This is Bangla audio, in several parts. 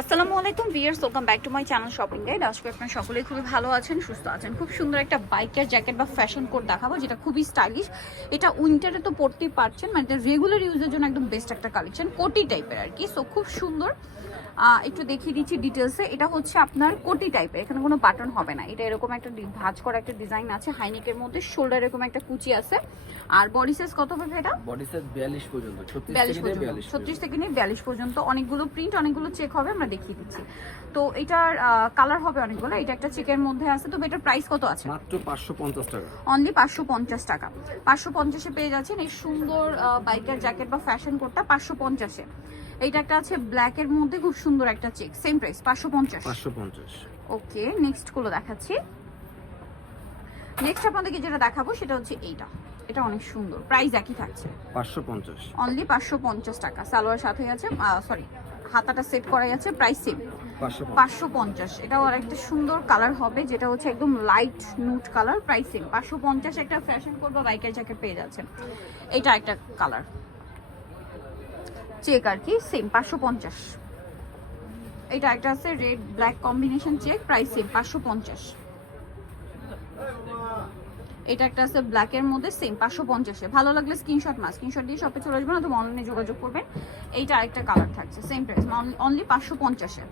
আসসালামু আলাইকুম viewers, welcome back to my channel shopping guide. আজকে আপনারা সকলেই খুবই ভালো আছেন, সুস্থ আছেন। খুব সুন্দর একটা বাইকের জ্যাকেট বা ফ্যাশন কোট দেখাবো, যেটা খুবই স্টাইলিশ। এটা উইন্টারে তো পরতেই পারছেন, মানে এটা রেগুলার ইউজের জন্য একদম বেস্ট একটা কালেকশন, কোটি টাইপের আর কি। সো খুব সুন্দর। একটু দেখিয়ে দিচ্ছি ডিটেলসে। এটা হচ্ছে আপনার কোটি টাইপের, এখানে কোনো বাটন হবে না। এটা এরকম একটা ভাঁজ করা একটা ডিজাইন আছে, হাইনেকের মধ্যে শোল্ডার এরকম একটা কুচি আছে। আর বডি সাইজ কত হবে এটা? বডি সাইজ 42 পর্যন্ত, 36 থেকে নিয়ে 42 পর্যন্ত। অনেকগুলো প্রিন্ট, অনেকগুলো চেক হবে, আমরা দেখিয়ে দিচ্ছি। তো এটার কালার হবে অনেকগুলো। এটা একটা চেকের মধ্যে আছে। তো এটার প্রাইস কত আছে? মাত্র 550 টাকা, অনলি 550 টাকা। 550-এ পেয়ে যাচ্ছেন এই সুন্দর বাইকার জ্যাকেট বা ফ্যাশন কোটটা 550-এ। এইটা একটা আছে ব্ল্যাক এর মধ্যে, খুব সুন্দর একটা চেক, সেম প্রাইস 550। ওকে, নেক্সট গুলো দেখাচ্ছি। নেক্সট আপনাদেরকে যেটা দেখাবো সেটা হচ্ছে এইটা। এটা অনেক সুন্দর, প্রাইস একই থাকছে 550, অনলি 550 টাকা। সালোয়ার সাথে আছে, সরি হাতাটা সেট করা আছে, প্রাইস সেম 550। এটাও আরেকটা সুন্দর কালার হবে, যেটা হচ্ছে একদম লাইট নুট কালার, প্রাইস সেম 550। একটা ফ্যাশন কোট বা বাইকের জ্যাকেট পেয়ে যাচ্ছেন। এটা একটা কালার চেক আর কি, সেম 550। এটা একটা আছে red black combination check, price same 550। এটা একটা আছে ব্ল্যাকের মধ্যে, সেম 550-এ। ভালো লাগলে স্ক্রিনশট দিয়ে শপে চলে আসবেন অথবা অনলাইনে যোগাযোগ করবেন। এইটা আরেকটা কালার থাকছে, সেম প্রাইস অনলি 550-এ।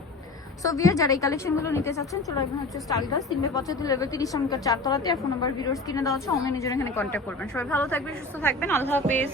সো ভিউয়ার, যারা এই কালেকশনগুলো নিতে চাচ্ছেন চলে আসবেন হচ্ছে স্টাইলদাস 3/5 লেভেল 30 সংখ্যার 4 তলাতে। আর ফোন নাম্বার ভিডিওস কিনে দেওয়া হচ্ছে, অনলাইনে জন্য এখানে কন্ট্যাক্ট করবেন। সবাই ভালো থাকবেন, সুস্থ থাকবেন, আল্লাহ হাফেজ।